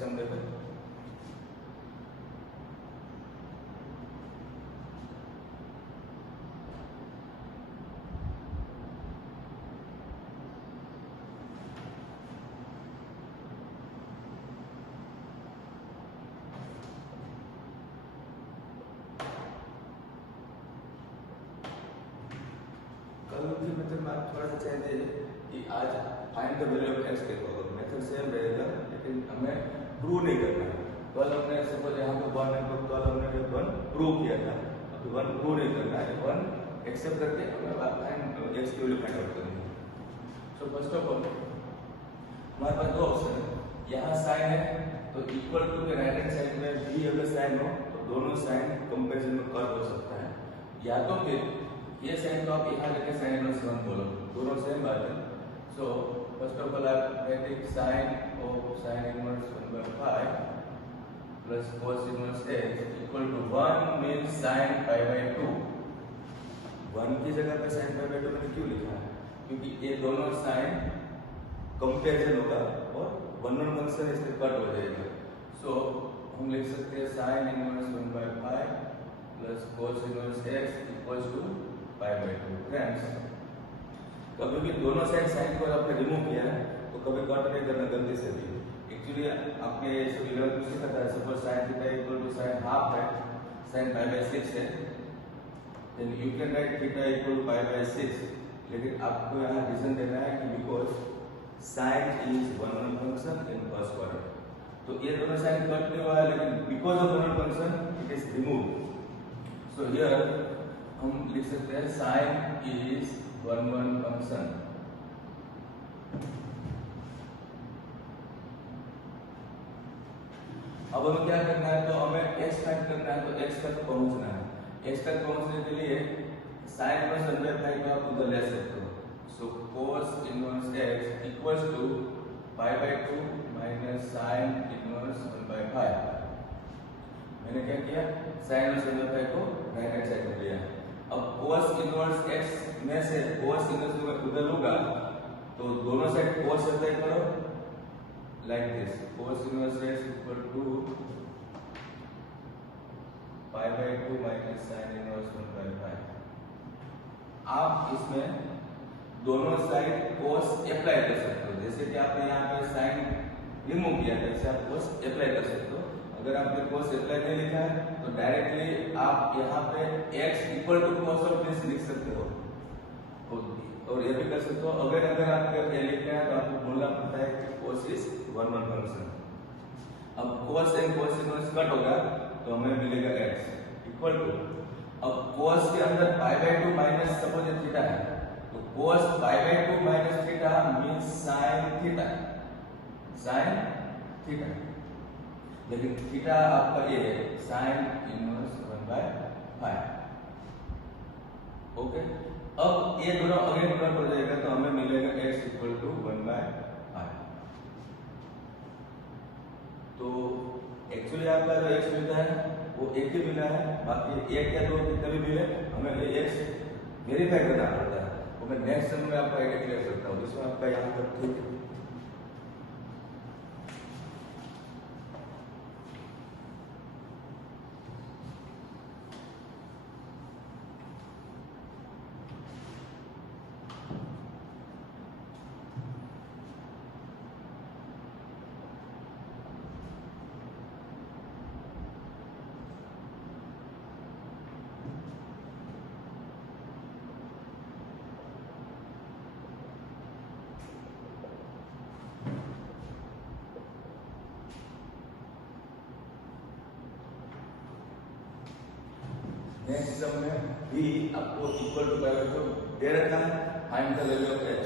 सम देखो, कल की मेथड में आप थोड़ा सा चेंज है कि आज find the value of x देखो, मेथड सेम रहेगा लेकिन हमें प्रूव नहीं करना है। कल हमने सपोज यहाँ पे 1 है तो कल हमने 1 प्रूव किया था, अभी 1 प्रूव नहीं करना है, 1 एक्सेप्ट करके हमें फाइंड एक्स की वैल्यू फाइंड आउट करनी है। सो फर्स्ट ऑफ ऑल हमारे पास दो ऑप्शन है, यहाँ साइन है तो इक्वल टू के राइट हैंड साइड में भी अगर साइन हो तो दोनों साइन कंपैरिजन में कर्व हो सकता है, या तो फिर ये साइन को आप यहाँ लेके साइन इनवर्स 1 बोलो, दोनों सेम बात है। सो फर्स्ट ऑफ ऑल आप take sine of sine inverse 1/5 plus cos inverse x equal to 1 means sin π/2। 1 की जगह पे sin π/2 मैंने क्यों लिखा है? क्योंकि ये दोनों साइन कंपैरिजन होगा और 1/1 फंक्शन इससे कट हो जाएगा। सो हम लिख सकते हैं sin inverse 1/5 plus cos inverse x equals to π/2। Friends, कभी भी दोनों साइड साइन को आपने रिमूव किया है तो कभी कट नहीं करना गलती से भी। एक्चुअली आपने सभी लोग को सीखा था, suppose sin theta equal to sin half है, sin π/6 है, then you can write theta equal to π/6, लेकिन आपको यहाँ रीजन देना है कि because sin is 1/1 function in first quadrant, तो ये दोनों साइन कट नहीं हुआ है लेकिन because of 1/1 function it is removed. So here हम लिख सकते हैं sin इज 1/1 फंक्शन। अब हमें क्या करना है, तो हमें x फाइंड करना है, तो x तक पहुंचना है। x तक पहुंचने के लिए sin इनवर्स 1/5 को आप उधर ले सकते हो। So cos inverse x equals to π/2 minus sin inverse 1/5। मैंने क्या किया, sin इनवर्स 1/5 को राइट हैंड साइड में लिया। अब cos इनवर्स x में से cos इनवर्स को उधर लूंगा तो दोनों साइड cos अप्लाई करो like this, cos inverse x equal to π/2 minus sin inverse 1/5। आप इसमें दोनों साइड cos अप्लाई कर सकते हो, जैसे कि आपने यहाँ पे sin रिमूव किया था, इसे आप cos अप्लाई कर सकते हो। अगर आपने cos अप्लाई नहीं लिखा है तो डायरेक्टली आप यहाँ पे x equal to cos of this लिख सकते हो, और ये भी कर सकते हो। अगर आपको ये लिखना है तो आपको बोलना पड़ता है कि cos इज 1/1 फंक्शन। अब cos and cos inverse cut होगा तो हमें मिलेगा x इक्वल टू, अब cos के अंदर π/2 माइनस सपोज थीटा है तो cos π/2 minus theta means sin theta, sin theta, लेकिन थीटा आपका ये है sin इनवर्स 1/5। ओके, अब ये दोनों अगेन गुणा हो जाएगा तो हमें मिलेगा x इक्वल टू 1/5। तो एक्चुअली आपका जो x मिलता है वो एक ही मिला है, बाकी एक या दो कितने भी मिले हमें ये x वेरीफाई करना पड़ता है। वो मैं नेक्स्ट समय में आपका आइडिया क्लियर करता हूँ, जिसमें आपका यहाँ तक ठीक है। नेक्स्ट सम में भी आपको इक्वल टू π/2 दे रखा है, find the value of x।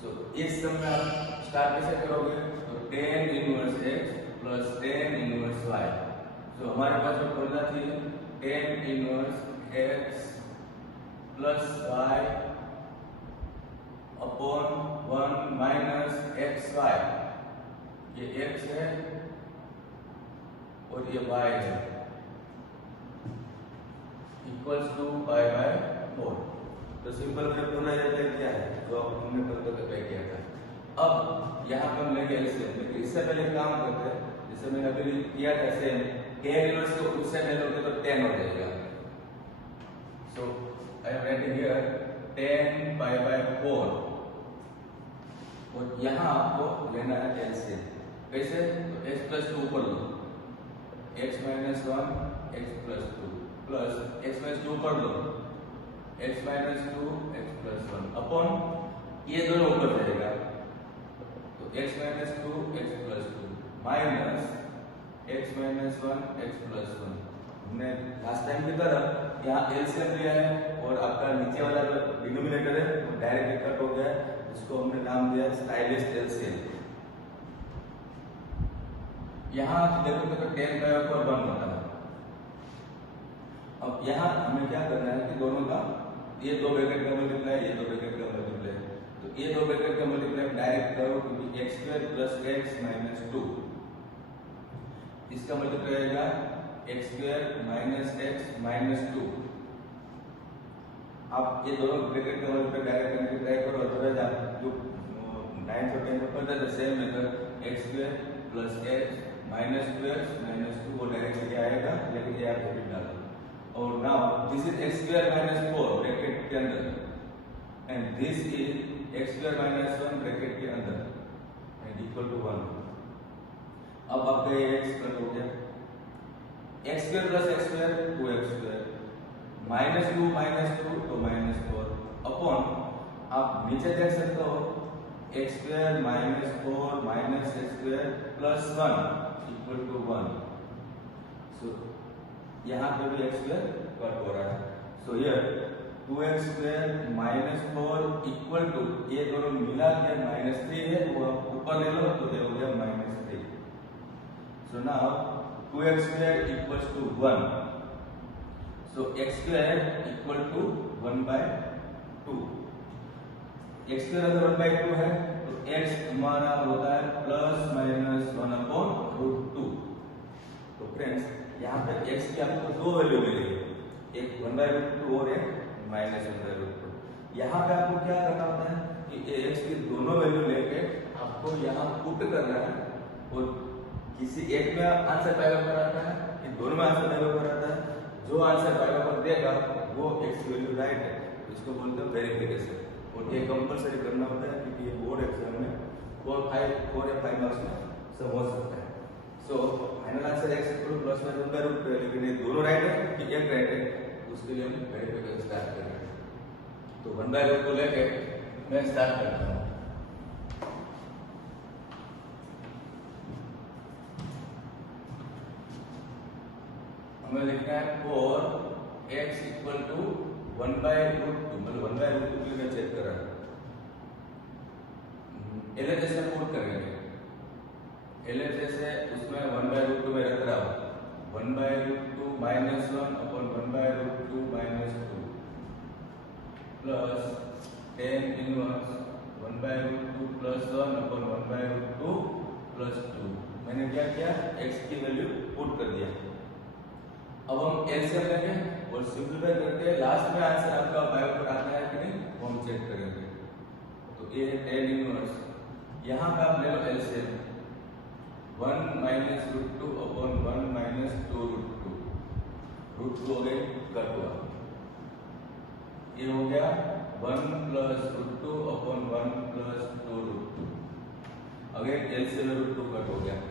सो इस सम में आप स्टार्ट कैसे करोगे, तो tan inverse x plus tan inverse y। सो हमारे पास जो फॉर्मूला थी tan inverse x plus y upon 1 minus xy, ये x है और ये y है, इक्वल्स टू π/4। तो सिंपल फॉर्मूला ये क्या है जो हमने कल तक अप्लाई किया था, अब यहाँ पे हम लेंगे एलसीएम, लेकिन इससे पहले काम करते हैं, जैसे मैंने अभी किया था सेम, tan इनवर्स को उससे ले लोगे तो 10 हो जाएगा। So I am writing here 10 pi by 4, और यहाँ आपको लेना है एलसीएम। कैसे? तो x प्लस 2 ऊपर लो, x minus 1 x plus 2 plus x minus 2 ऊपर लो, x minus 2 x plus 1 upon ये दोनों ऊपर जाएगा, तो x minus 2 x plus 2 minus x minus 1 x plus 1। हमने लास्ट टाइम की तरह यहाँ एलसीएम लिया है और आपका नीचे वाला जो डिनोमिनेटर है वो डायरेक्टली कट हो गया है, इसको हमने नाम दिया स्टाइलिस्ट एलसीएम। यहाँ देखो तो 10 बाय 1 होता है। अब यहाँ हमें क्या करना है कि दोनों का ये दो ब्रैकेट का मल्टीप्लाई, ये दो ब्रैकेट का मल्टीप्लाई, तो ये दो ब्रैकेट का मल्टीप्लाई डायरेक्ट करो, क्योंकि x square plus x minus 2, इसका मल्टीप्लाई आएगा x square minus x minus 2। आप ये दोनों ब्रैकेट का मल्टीप्लाई डायरेक्ट करने की ट्राई करो, अदरवाइज आप जो 9th और 10th में पढ़ते थे same method, x square plus x minus 2x minus 2 वो डायरेक्ट लेके आएगा, लेकिन ये आप रिपीट डालो। और now this is x square minus 4 bracket के अंदर, and this is x square minus 1 bracket के अंदर, एंड इक्वल टू 1। अब आपका ये x कट हो गया, x square plus x square 2x square minus 2 तो माइनस 4 अपॉन, आप नीचे देख सकते हो x square minus 4 minus x square plus 1 equal to 1। So यहाँ पे भी x स्क्वायर कट हो रहा है, so here 2x square minus 4 equal to, ये दोनों मिला के माइनस 3 है, वो ऊपर ले लो तो ये हो गया minus 3। So now 2x square equals to 1, so x square equal to 1 by 2। x square अगर 1 बाय 2 है तो x हमारा होता है प्लस माइनस 1 अपॉन रूट 2। तो फ्रेंड्स यहाँ पे x की आपको दो वैल्यू मिलेगी, एक 1 बाय रूट 2 और एक माइनस 1 बाय रूट 2। यहाँ पे आपको क्या करना होता है कि x की दोनों वैल्यू लेके आपको यहाँ पुट करना है, और किसी एक में आंसर पाएगा पर आता है कि दोनों में आंसर पाएगा पर आता है, जो आंसर पाएगा पर देगा वो x की वैल्यू राइट है, इसको बोलते हैं वेरिफिकेशन। और ये कंपलसरी करना होता है, क्योंकि ये बोर्ड एग्जाम में 4 या 5 मार्क्स में सब हो सकता है। So final answer x equal plus minus 1 by root 2 है, लेकिन ये दोनों राइट है कि एक राइट है, उसके लिए हम वेरिफिकेशन स्टार्ट करेंगे। तो 1 बाय रूट को लेके मैं स्टार्ट करता हूँ। हमें लिखना है 4x equal to 1 by root 2, मतलब 1 बाय रूट 2 के लिए मैं चेक कर रहा हूँ, LHS में पुट करेंगे, LHS है उसमें 1 बाय रूट 2 में रख रहा हूँ, 1 by root 2 minus 1 upon 1 by root 2 minus 2 plus tan inverse 1 by root 2 plus 1 upon 1 by root 2 plus 2। मैंने क्या किया, x की वैल्यू पुट कर दिया। अब हम एलसीएम लेंगे और सिंपलीफाई करके लास्ट में आंसर आपका बाय पर आता है कि नहीं वो हम चेक करेंगे। तो ये है tan इनवर्स, यहाँ पे आप ले लो LCM 1 minus root 2 upon 1 minus 2 root 2 हो गए, कट हुआ, ये हो गया 1 plus root 2 upon 1 plus 2 root 2, again LCM में रूट 2 कट हो गया।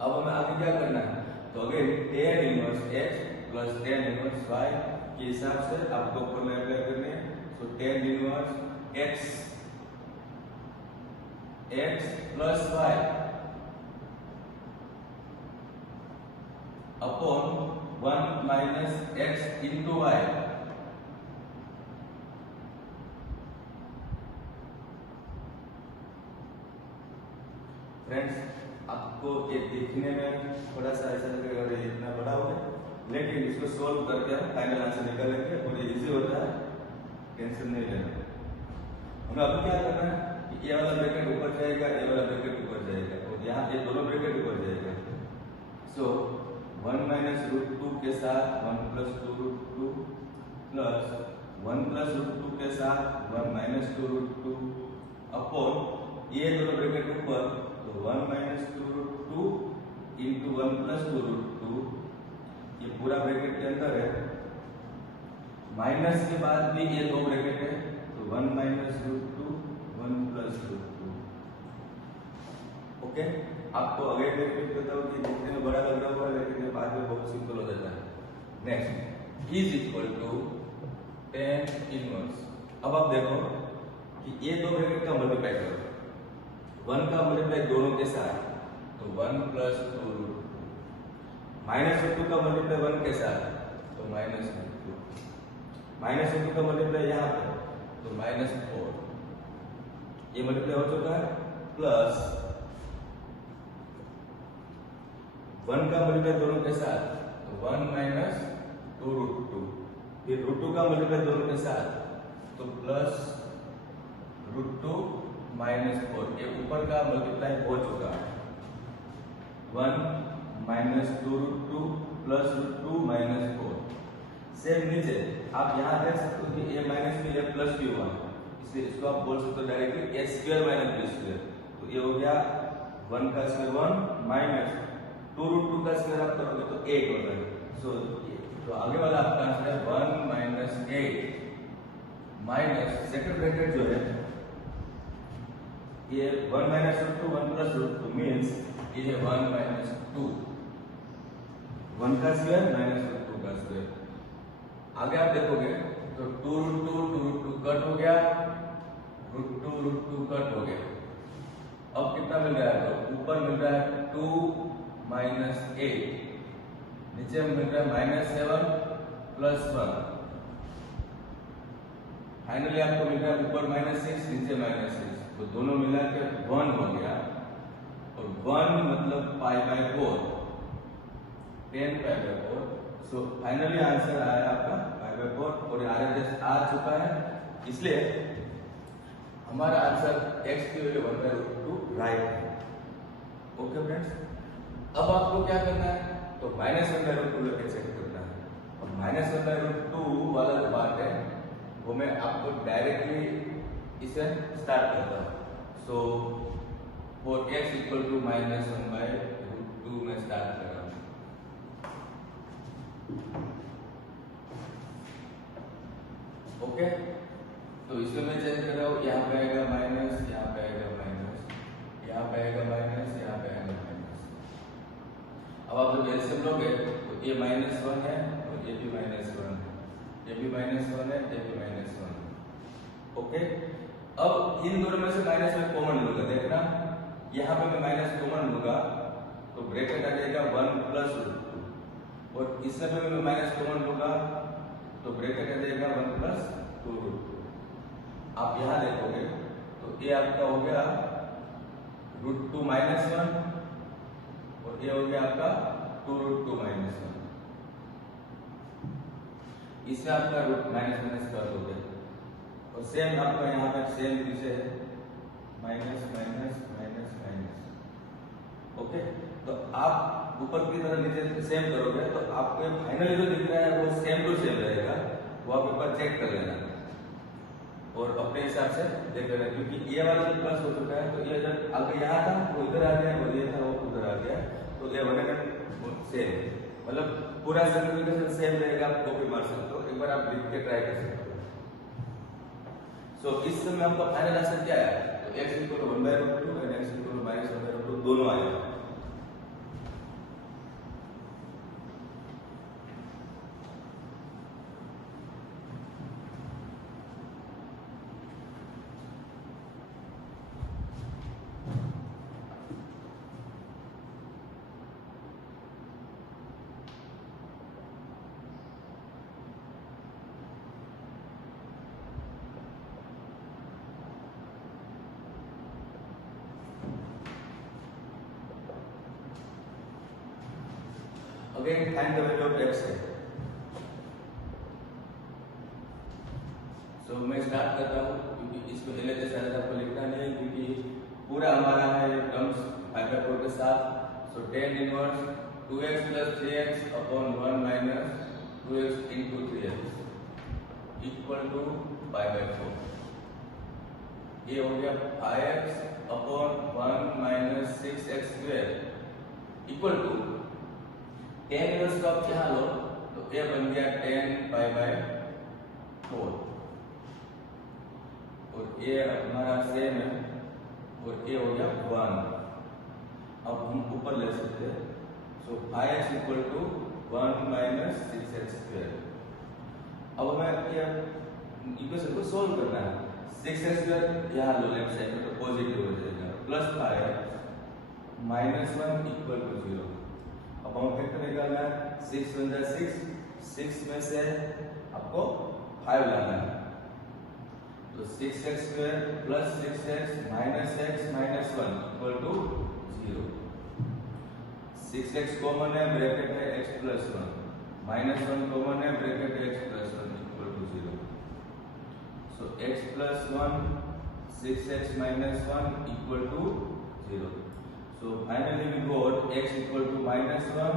अब हमें आगे क्या करना है, तो again tan inverse x plus tan inverse y के हिसाब से आपको ऊपर में अप्लाई करने हैं। सो tan inverse x plus y upon 1 minus x into y। Friends आपको ये देखने में थोड़ा सा ऐसा लगेगा ये इतना बड़ा हो गया, लेकिन इसको सॉल्व करके हम फाइनल आंसर निकालेंगे और ये इजी होता है, टेंशन नहीं लेना। हमें अब क्या करना है कि ये वाला ब्रैकेट ऊपर जाएगा, ये वाला ब्रैकेट ऊपर जाएगा, और यहाँ ये दोनों ब्रैकेट ऊपर जाएगा। सो 1 माइनस रूट 2 के साथ 1 plus 2 root 2 plus 1 plus root 2 के साथ 1 माइनस 2 रूट 2 अपॉन ये दोनों ब्रैकेट ऊपर, तो 1 माइनस 2√2 इंटू 1 प्लस 2√2, ये पूरा ब्रैकेट के अंदर है। माइनस के बाद भी ये दो ब्रैकेट है, तो 1 माइनस √2 1 प्लस √2। ओके, आपको अगर रिपीट करता हूँ कि देखने में बड़ा लग रहा होगा, लेकिन बाद में बहुत सिंपल हो जाता है। Next is equal to tan inverse. अब आप देखो कि ये दो ब्रैकेट का मल्टीप्लाई करो, 1 का मल्टीप्लाई दोनों के साथ, तो 1 प्लस 2√2, माइनस √2 का मल्टीप्लाई 1 के साथ, तो माइनस √2, माइनस √2 का मल्टीप्लाई यहाँ पे, तो माइनस 4, ये मल्टीप्लाई हो चुका है, प्लस 1 का मल्टीप्लाई दोनों के साथ, तो 1 माइनस 2√2, फिर √2 का मल्टीप्लाई दोनों के साथ, तो प्लस √2 माइनस 4, ये ऊपर का मल्टीप्लाई हो चुका है। 1 माइनस 2√2 प्लस √2 माइनस 4। सेम नीचे आप यहाँ देख सकते हो कि a माइनस b है प्लस b हुआ, इसलिए इसको आप बोल सकते हो directly a square minus b square. तो ये हो गया 1 का स्क्वायर 1 माइनस 2√2 का स्क्वायर आप करोगे तो 8 हो जाएगा। तो आगे वाला आपका आंसर है 1 माइनस 8 माइनस सेकंड ब्रैकेट जो है ये 1 माइनस √2 1 प्लस √2 मींस ये है 1 माइनस 2, 1 का स्क्वायर माइनस √2 का स्क्वायर। आगे आप देखोगे तो 2√2 कट हो गया, √2 कट हो गया। अब कितना मिल रहा है? तो ऊपर मिल रहा है 2 माइनस 8, नीचे मिल रहा है माइनस 7 प्लस 1। फाइनली आपको मिल रहा है ऊपर माइनस 6 नीचे माइनस 6, तो दोनों मिला के 1 हो गया। और 1 मतलब पाई by 4, 10 pi by 4। So finally answer आया आपका पाई बाय 4 और RHS आ चुका है, इसलिए हमारा आंसर x की वैल्यू 1/√2 राइट है। ओके फ्रेंड्स, अब आपको क्या करना है? तो -1/√2 लेके चेक करना है। और -1/√2 वाला जो बात है वो मैं आपको डायरेक्टली इसे स्टार्ट करता हूँ। So for x equal to -1/√2 में स्टार्ट कर रहा हूँ। ओके, तो इसमें मैं चेंज कर रहा हूँ, यहाँ पे आएगा माइनस, यहाँ पे आएगा माइनस, यहाँ पे आएगा माइनस, यहाँ पे आएगा माइनस। अब आप जब एलसीएम लोगे तो ये -1 है और ये भी -1 है, ये भी -1 है, ये भी -1 है। ओके, अब इन दोनों में से माइनस में कॉमन लूंगा। देखना यहाँ पे मैं माइनस कॉमन लूंगा तो ब्रैकेट आ जाएगा 1 प्लस √2, और इसमें भी मैं माइनस कॉमन लूंगा तो ब्रैकेट आ जाएगा 1 प्लस 2√2। आप यहाँ देखोगे तो ये आपका हो गया √2 -1 और ये हो गया आपका 2√2 -1। इससे आपका माइनस कर हो गया। और सेम आपका यहाँ पे सेम विषय है, minus minus minus minus. Okay, तो आप ऊपर की तरह नीचे सेम करोगे तो आपको फाइनली जो दिख रहा है वो सेम टू सेम रहेगा, वो आप एक बार चेक कर लेना और अपने हिसाब से देख लेना। क्योंकि ये वाला जो प्लस हो चुका है तो ये जब अगर यहाँ था वो इधर आ गया और ये था वो उधर आ गया, तो ये बनेगा सेम, मतलब पूरा सिंप्लीफिकेशन सेम रहेगा। आप कॉपी मार सकते हो, एक बार आप लिख के ट्राई कर सकते हो। सो इस समय आपका फाइनल आंसर क्या है? तो x इक्वल टू 1/√2 और x इक्वल टू -1/√2 दोनों आएगा। Again, find the value of x है। So मैं स्टार्ट करता हूँ क्योंकि इसको LHS आपको लिखना नहीं है, क्योंकि पूरा हमारा है टर्म्स 5/4 के साथ। So tan inverse 2x plus 3x upon 1 minus 2x into 3x equal to 5/4। ये हो गया 5x upon 1 minus 6x square equal to tan inverse का आप यहाँ लो तो ये बन गया tan पाई बाय 4 और ये हमारा सेम है और ये हो गया 1। अब हम ऊपर ले सकते हैं, so 5x equal to 1 minus 6x square. अब हमें ये इक्वेशन को सोल्व करना है। 6x स्क्वायर यहाँ लो लेफ्ट साइड में तो पॉजिटिव हो जाएगा, plus 5x minus 1 equal to 0। अब हम फैक्टर निकालना है, 6 1 जा 6 में से आपको 5 लाना है, तो 6x square plus 6x minus x minus 1 equal to 0। 6x common है, ब्रैकेट है x प्लस 1, माइनस 1 कॉमन है, ब्रैकेट है x plus 1 equal to 0। So x plus 1 6x minus 1 equal to 0। So finally we got x equal to minus 1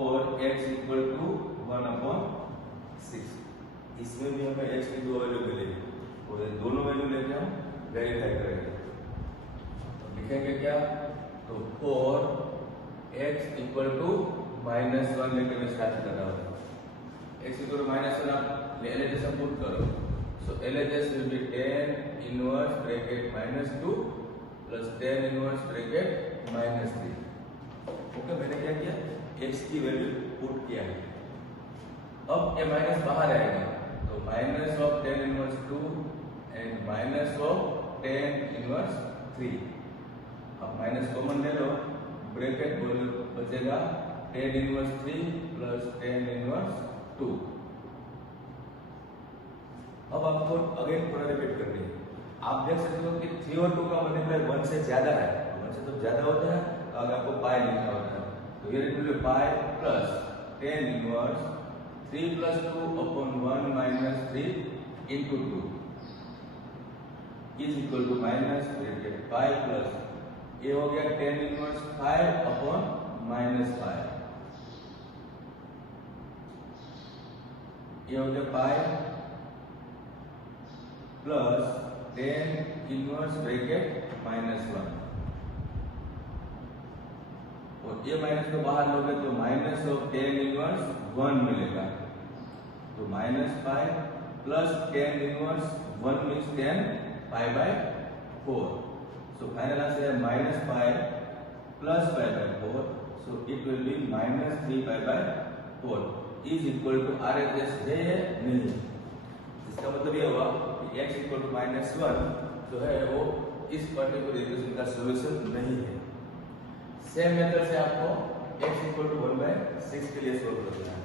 और x equal to 1 upon 6। इसमें भी हमें x की दो वैल्यू मिलेगी और ये दोनों वैल्यू लेके हम वेरीफाई करेंगे। तो लिखेंगे क्या, तो 4 x इक्वल टू माइनस 1 लेके मैं स्टार्ट कर रहा हूँ। x इक्वल टू माइनस 1 आप LHS पुट करो, सो LHS will be tan inverse bracket minus 2 plus tan inverse bracket minus 3। Okay, मैंने क्या किया, x की वैल्यू पुट किया है। अब ये माइनस बाहर आएगा तो minus of tan inverse 2 and minus of tan inverse 3। अब माइनस कॉमन ले लो, ब्रैकेट बचेगा tan inverse 3 plus tan inverse 2। अब आपको अगेन थोड़ा रिपीट करनी है। आप देख सकते हो कि 3 और 2 का मल्टीप्लाई 1 से ज्यादा है, 1 से तो ज्यादा होता है तो अगर आपको पाई लिखना होता है, तो ये लिख लो pi plus tan inverse 3 plus 2 upon 1 minus 3 into 2 is equal to minus bracket pi plus ये हो गया tan इनवर्स 5 अपॉन माइनस 5, ये हो गया पाई plus tan inverse bracket minus 1 और ये माइनस को बाहर लोगे तो माइनस ऑफ tan इनवर्स 1 मिलेगा, तो minus 5 plus tan inverse 1 means tan pi by 4। So final answer है minus 5 plus pi by 4. So it will be minus 3 pi by 4 is equal to RHS है या नहीं। इसका मतलब ये हुआ कि x इक्वल टू माइनस 1 जो है वो इस पर्टिकुलर इक्वेशन का सॉल्यूशन नहीं है। सेम मेथड से आपको x इक्वल टू 1/6 के लिए सोल्व करना है।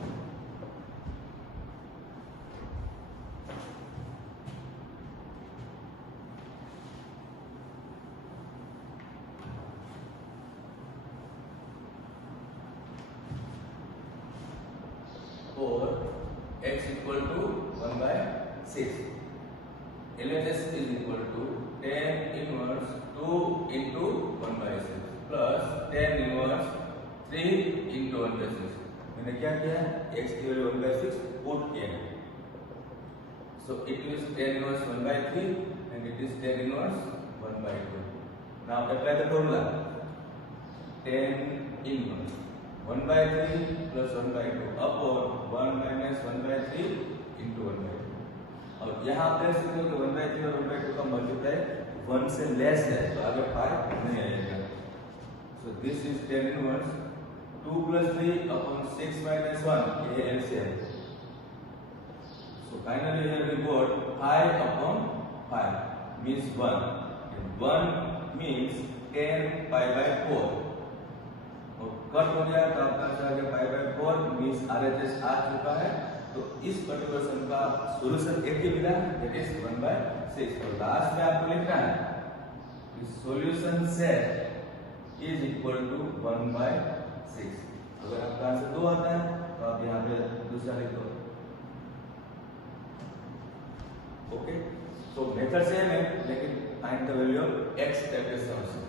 और x equal to 1/6, LHS is equal to tan inverse 2 into 1/6 plus tan inverse 3 into 1/6। मैंने क्या किया, x की वैल्यू 1/6 पुट किया है, so it is tan inverse 1/3 and it is tan inverse 1/2। Now apply the formula, tan inverse 1/3 plus 1/2 upon 1 minus 1/3 into 1/2। और यहाँ आप देख सकते हो कि 1/3 और 1/2 का मल्टीप्लाई 1 से लेस है तो आगे 5 नहीं आएगा। So this is tan inverse 2 plus 3 upon 6 minus 1, ये LCM. So finally here we got 5 upon 5 means 1 and 1 means tan pi by 4 और कट हो गया तो आपका आंसर आ गया पाई बाय 4 मींस आरएचएस आ चुका है। तो इस पर्टिकुलर सम का सॉल्यूशन एक ही मिला, दैट इज 1/6। और लास्ट में आपको लिखना है solution set is equal to 1/6। अगर आपका आंसर 2 आता है तो आप यहाँ पे दूसरा लिख दो। ओके, सो मेथड सेम है लेकिन find the value of x type के समस्या।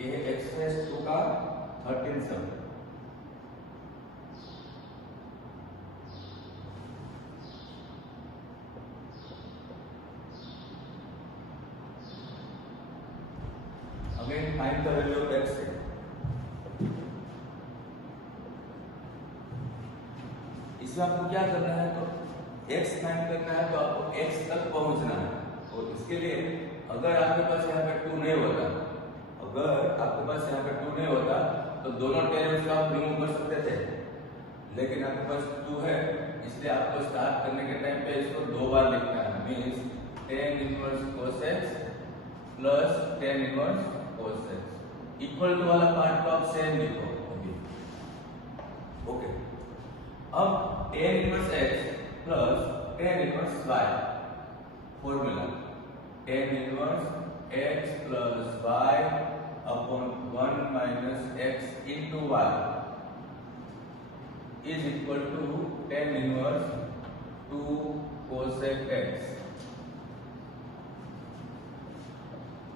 ये एक्सरसाइज 2 का 13 sum. Find the value of x है। इसमें आपको क्या करना है, तो x फाइंड करना है, तो आपको x तक पहुंचना है। और इसके लिए अगर आपके पास यहाँ पे 2 नहीं होता, तो दोनों टेन आप रिमूव कर सकते थे, लेकिन आपके पास 2 है, इसलिए आपको स्टार्ट करने के टाइम पे इसको 2 बार लिखना है। Means tan inverse cos x plus tan inverse cos x equal to वाला पार्ट को आप सेम लिखो अभी। ओके, अब tan inverse x plus tan inverse y formula tan inverse x plus y upon 1 minus x into y is equal to tan inverse 2 cosec x।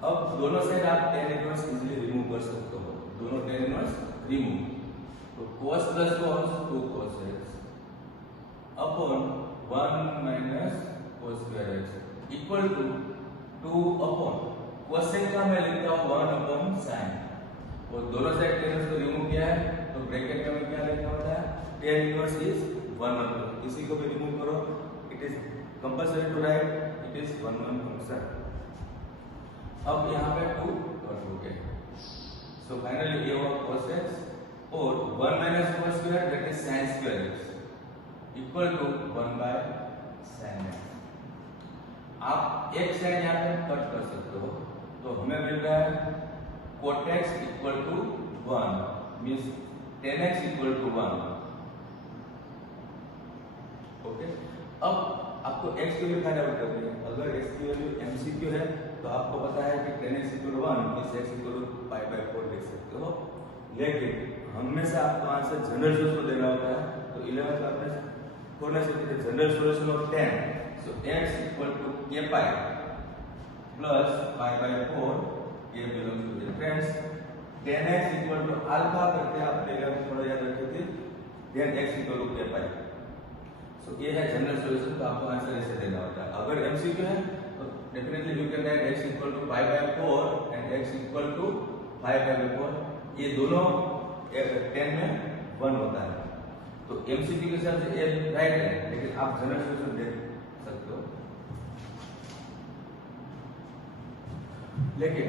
अब दोनों side आप tan inverse easily remove कर सकते हो, दोनों tan inverse remove, तो cos plus cos 2 cos x upon 1 minus cos square x equal to 2 upon cosec का मैं लिखता हूँ 1 अपॉन sin, और दोनों साइड tan इनवर्स को रिमूव किया है, तो ब्रैकेट में क्या लिखना होता है, tan इनवर्स इज 1 अपॉन, इसी को भी रिमूव करो, it is compulsory to write, it is 1 function. अब यहाँ पे 2 डॉट हो गए, सो फाइनली ये हुआ cos x और 1 minus cos square that is sin square x equal to 1 by sin x। आप एक साइड यहाँ पे कट कर सकते हो, तो हमें मिल रहा है cot x equal to 1 means tan x equal to 1। Okay, अब आपको x की वैल्यू फाइंड आउट करनी है। अगर x की वैल्यू MCQ है तो आपको पता है कि tan x equal to 1 means x equal to pi by 4 लिख सकते हो, लेकिन हमेशा आपको आंसर जनरल सोल्यूशन देना होता है, तो 11th में आपने खोलना चाहिए general solution of tan, so x equal to k pi plus pi by 4 ये belongs to difference, tan x equal to alpha करके आप पहले थोड़ा याद रखिए थे, tan x equal to k pi, so ये है जनरल सॉल्यूशन, तो आपको आंसर ऐसे देना होता है। अगर एमसीक्यू है तो definitely you can write x equal to pi by 4 and x equal to 5 by 4, ये दोनों 10 में 1 होता है, तो एमसीक्यू के हिसाब से ये राइट है, लेकिन आप जनरल सॉल्यूशन दे सकते हो। लेकिन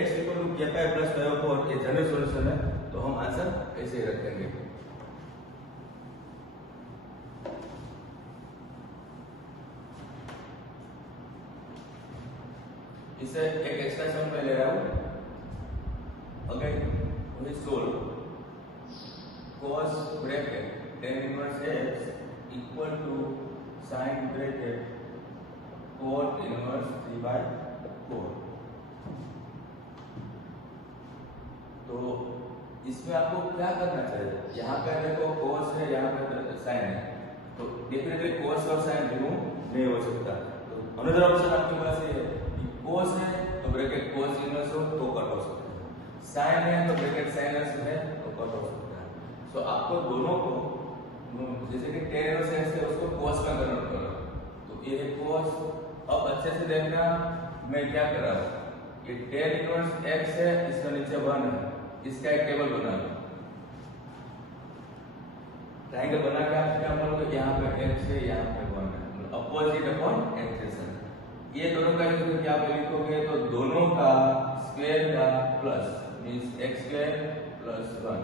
x equal to k pi plus 5 4 ये जनरल सॉल्यूशन है, तो हम आंसर ऐसे ही रखेंगे। इसे एक एक्स्ट्रा सम में ले रहा हूं, again we solve cos bracket tan inverse x equal to sin bracket cot inverse 3 by 4। तो इसमें आपको क्या करना चाहिए, यहाँ पे देखो cos है, यहाँ पे sin है, तो डेफिनेटली cos और sin रिमूव नहीं हो सकता, तो अनदर ऑप्शन आपके पास ये है, cos है तो ब्रैकेट cos इनवर्स हो तो कट हो सकता है, sin है तो ब्रैकेट sin इनवर्स है तो कट हो सकता है। सो आपको दोनों को, जैसे कि tan इनवर्स x है उसको cos में कन्वर्ट करो, तो ये है cos। अब अच्छे से देखना मैं क्या कर रहा हूँ, ये tan इनवर्स x है, इसका नीचे 1 है, इसका एक टेबल बना लो, ट्रायंगल बना के आप क्या बोलोगे, यहाँ पे x है, यहाँ पे 1 है, अपोजिट अपॉन एडजेसेंट, ये दोनों का जो क्या लिखोगे, तो दोनों का स्क्वायर का plus means x square plus 1,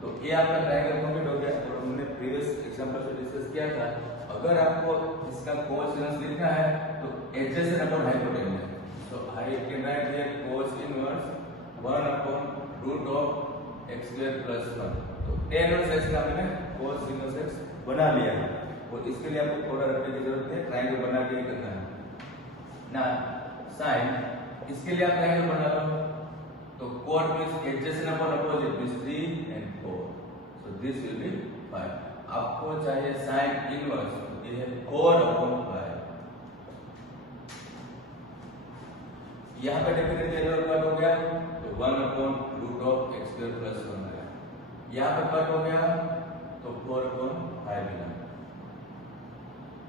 तो ये आपका ट्रायंगल कंप्लीट हो गया। और हमने प्रीवियस एग्जांपल से डिस्कस किया था, अगर आपको इसका cos इनवर्स लिखना है तो adjacent upon hypotenuse, so I can write here cos inverse 1 upon root of x square plus 1, तो tan इनवर्स x का मैंने cos इनवर्स x बना लिया है, और इसके लिए आपको थोड़ा रखने की जरूरत है, ट्रायंगल बना के ही करना है ना। sin, इसके लिए आप ट्रायंगल बना लो, तो cot means adjacent upon opposite means 3 and 4, so this will be 5। आपको चाहिए sin इनवर्स, तो ये है 4 अपॉन 5, यहाँ पे डेफिनेटली एरर कट हो गया, तो 1 upon root of x square plus 1 आया, यहाँ पे कट हो गया तो 4 अपॉन 5 मिला।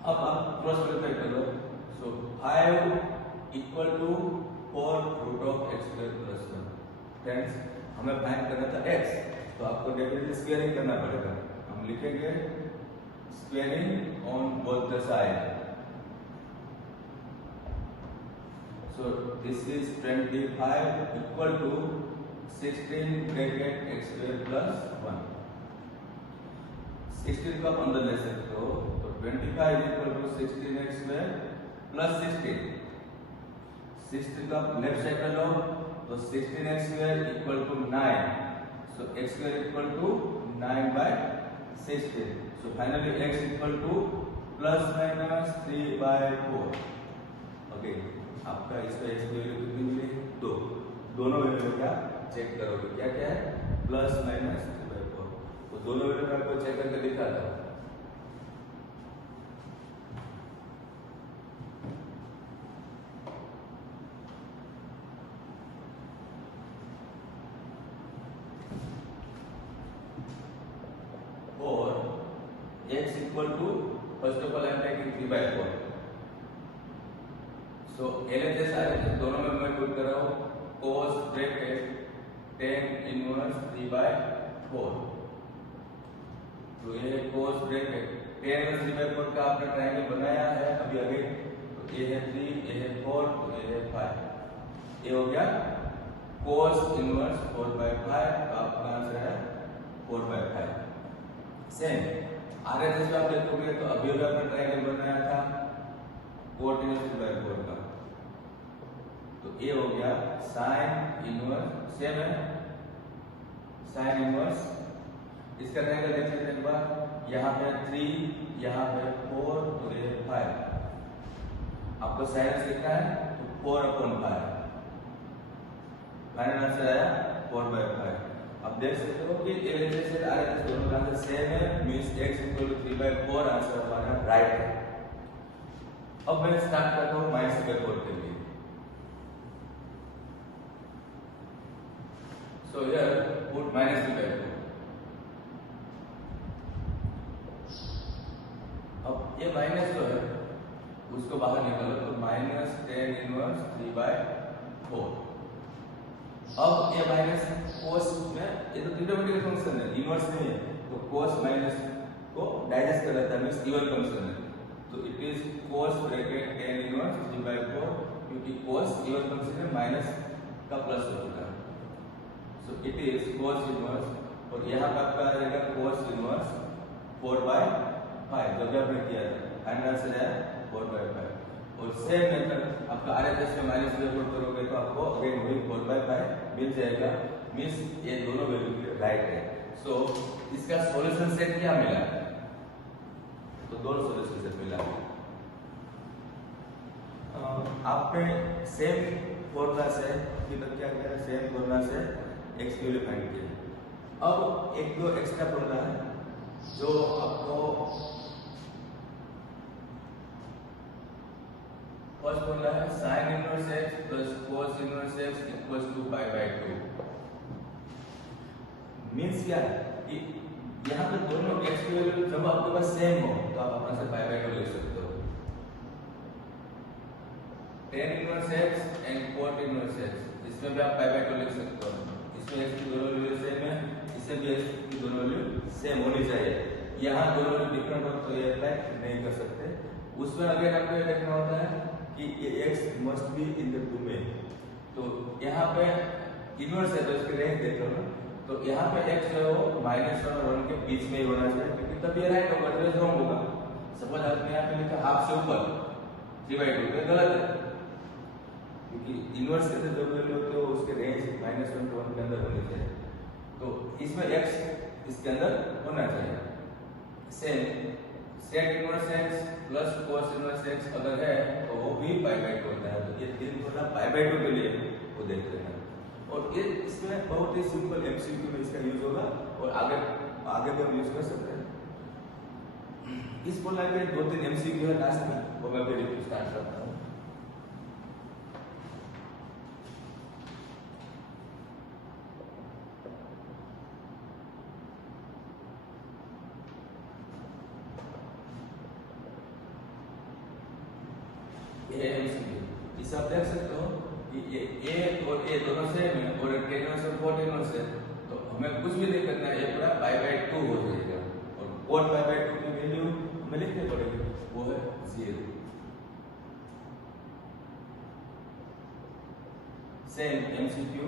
अब आप क्रॉस मल्टीप्लाई कर लो, so 5 equal to 4 root of x square plus 1। Friends हमें फाइंड करना था x, तो आपको डेफिनेटली स्क्वायरिंग करना पड़ेगा। हम लिखेंगे squaring on both the side. So this is 25 equal to 16 bracket x square plus 1। 16 को आप अंदर ले सकते हो, तो 25 equal to 16x square plus 16। 16 को आप लेफ्ट साइड में लो, तो 16x square equal to 9। So x square equal to 9 by 16। So finally x equal to plus minus 3 by 4। Okay, आपका इसका x की वैल्यू कितनी मिली? 2। दोनों वैल्यू क्या चेक करोगे, क्या क्या है? Plus minus 3 by 4। तो दोनों वैल्यू मैं आपको चेक करके दिखाता हूँ। और x equal to first of all I am taking 3 by 4। So LHS RHS दोनों में मैं पुट कर रहा हूँ cos bracket tan inverse 3 by 4। तो ये cos bracket tan inverse 3 by 4 का आपने ट्रायंगल बनाया है अभी आगे। तो ये है 3, ये है 4, तो ये है 5। ये हो गया cos इनवर्स 4 by 5। तो आपका आंसर है 4 by 5। सेम RHS में आप देखोगे तो अभी आपने ट्रायंगल बनाया था cot इनवर्स 3 by 4 का। तो ये हो गया साइन इनवर्स, सेम है साइन इनवर्स। इसका ट्रायंगल देख लेते हैं एक बार। यहाँ पे 3, यहाँ पे 4, तो ये 5। आपको साइन लिखना है तो 4/5। फाइनल आंसर आया 4 by 5। अब देख सकते हो कि LHS और RHS दोनों का आंसर सेम है, means x equal to 3 by 4 answer हमारा राइट है। अब मैं स्टार्ट करता हूँ -3 by 4 के लिए। So here put -3 by 4। अब ये माइनस जो है उसको बाहर निकालो, तो माइनस tan इनवर्स 3 by 4। अब ये माइनस cos में, ये तो ट्रिग्नोमेट्रिक फंक्शन है, इनवर्स नहीं है, तो cos माइनस को डाइजेस्ट कर लेता है, मींस इवन फंक्शन है। तो it is cos bracket tan inverse 3 by 4, क्योंकि cos इवन फंक्शन है, माइनस का प्लस हो चुका है। So it is cos inverse, और यहाँ पर आपका आ जाएगा cos इनवर्स 4 by 5 जो भी आपने किया था। फाइनल आंसर है 4 by 5। और सेम मेथड आपका RHS में माइनस में पुट करोगे तो आपको अगेन वही 4 by 5 मिल जाएगा, मींस ये दोनों वैल्यू राइट है। सो इसका सॉल्यूशन सेट क्या मिला? तो दोनों सॉल्यूशन सेट मिला। आपने सेम फॉर्मूला से अभी तक क्या किया? सेम फॉर्मूला से x की वैल्यू फाइंड किया। अब एक दो एक्स्ट्रा फॉर्मूला है जो आपको फर्स्ट फॉर्मूला है sin inverse x plus cos inverse x equals to pi by 2। Means क्या है कि यहाँ पे दोनों x की वैल्यू जब आपके पास सेम हो तो आप अपना से पाई बाय 2 ले सकते हो। tan inverse x and cot inverse x, इसमें भी आप पाई बाय 2 लिख सकते हो। इसमें x की दोनों वैल्यू सेम है, इसमें भी x की दोनों वैल्यू सेम होनी चाहिए। यहाँ दोनों वैल्यू डिफरेंट हो तो ये अप्लाई नहीं कर सकते। उसमें अगर आपको ये देखना होता है कि ये x must be in the domain. तो यहाँ पे इनवर्स है तो इसके रेंज देखो ना, तो यहाँ पे x जो है वो -1 और 1 के बीच में ही होना चाहिए, क्योंकि तब ये राइट होगा, अदरवाइज रॉन्ग होगा। सपोज आपने यहाँ पे लिखा हाफ से ऊपर 3/2, तो गलत है, क्योंकि इनवर्स के जो वैल्यू होते हैं उसके रेंज -1 से 1 के अंदर होनी चाहिए। तो इसमें x इसके अंदर होना चाहिए। Same sec inverse x plus cos inverse x अगर है तो वो भी पाई बाय 2 होता है। तो ये तीन फॉर्मूला पाई बाय 2 के लिए वो देखते हैं। और ये इसमें बहुत ही सिंपल MCQ में इसका यूज होगा, और आगे भी हम यूज कर सकते हैं। इस फॉर्मूला के 2-3 MCQ है लास्ट में, वो मैं भी रिव्यू स्टार्ट करता हूँ। इसे आप देख सकते हो ये और ए दोनों सेम है और टेन इनवर्स और कोट इनवर्स है, तो हमें कुछ भी नहीं करना है, ये पूरा पाई बाय 2 हो जाएगा और कोट पाई बाय 2 की वैल्यू हमें लिखनी पड़ेगी, वो है 0। Same MCQ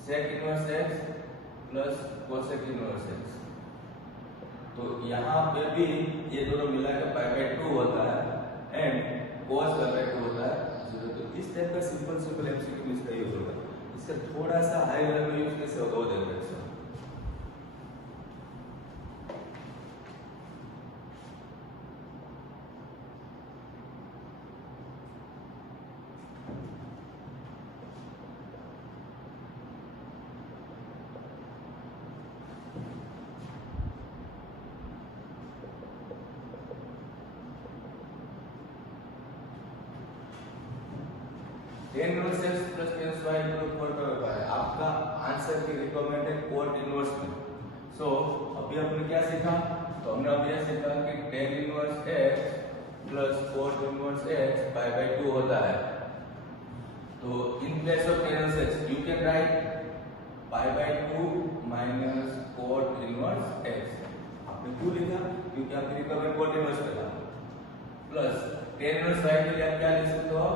sec inverse x plus cosec inverse x, तो यहाँ पे भी ये दोनों मिलाकर पाई बाय 2 होता है एंड cos पाई बाय 2 होता है 0। तो इस टाइप का सिंपल एमसीक्यू में इसका यूज होगा। इसका थोड़ा सा हाई लेवल में यूज कैसे होगा वो देखते हैं। Tan inverse x plus tan y equal to 4 का होता है। आपका आंसर की रिक्वायरमेंट है कोट इनवर्स में। सो अभी हमने क्या सीखा, तो हमने अभी यह सीखा कि ten inverse x plus cot inverse x pi by 2 होता है। तो in place of ten inverse x you can right pi by 2 minus cot inverse x. आपने क्यों लिखा, क्योंकि आपकी रिक्वायरमेंट कोट इनवर्स का था। प्लस टेन इनवर्स वाई के लिए आप क्या लिख सकते हो,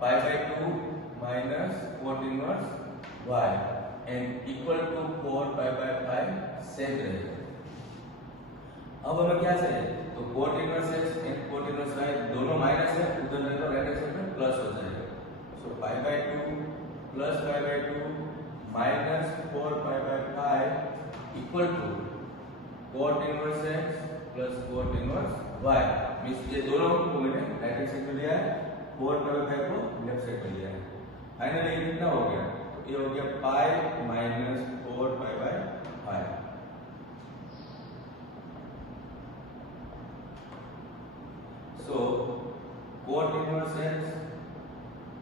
pi by 2 minus cot inverse y and equal to 4 pi by 5 सेक रहेगा। अब हमें क्या चाहिए, तो cot inverse x and cot inverse y दोनों माइनस है, उधर रहेगा राइट हैंड साइड में प्लस हो जाएगा। So pi by 2 plus pi by 2 minus 4 pi by 5 equal to cot inverse x plus cot inverse y। Means ये दोनों को मैंने राइट हैंड साइड में लिया है, 4 पाई बाय 5 को लेफ्ट साइड में लिया है। फाइनली ये कितना हो गया, तो ये हो गया pi minus 4 pi by 5। So coat inverse x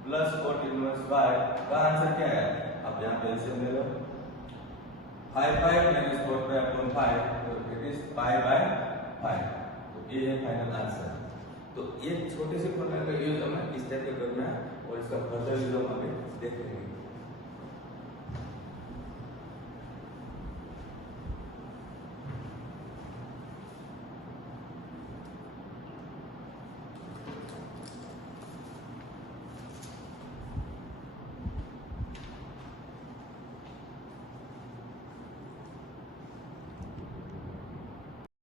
plus cot inverse y का आंसर क्या है, आप यहाँ पे एलसीएम ले लो, 5 पाई माइनस 4 पाई अपॉन 5, तो इट इज पाई बाय 5। तो ये है फाइनल आंसर। तो ये छोटे से फॉर्मूला का यूज हमें इस टाइप का करना है और इसका फर्दर यूज हम आगे देखेंगे।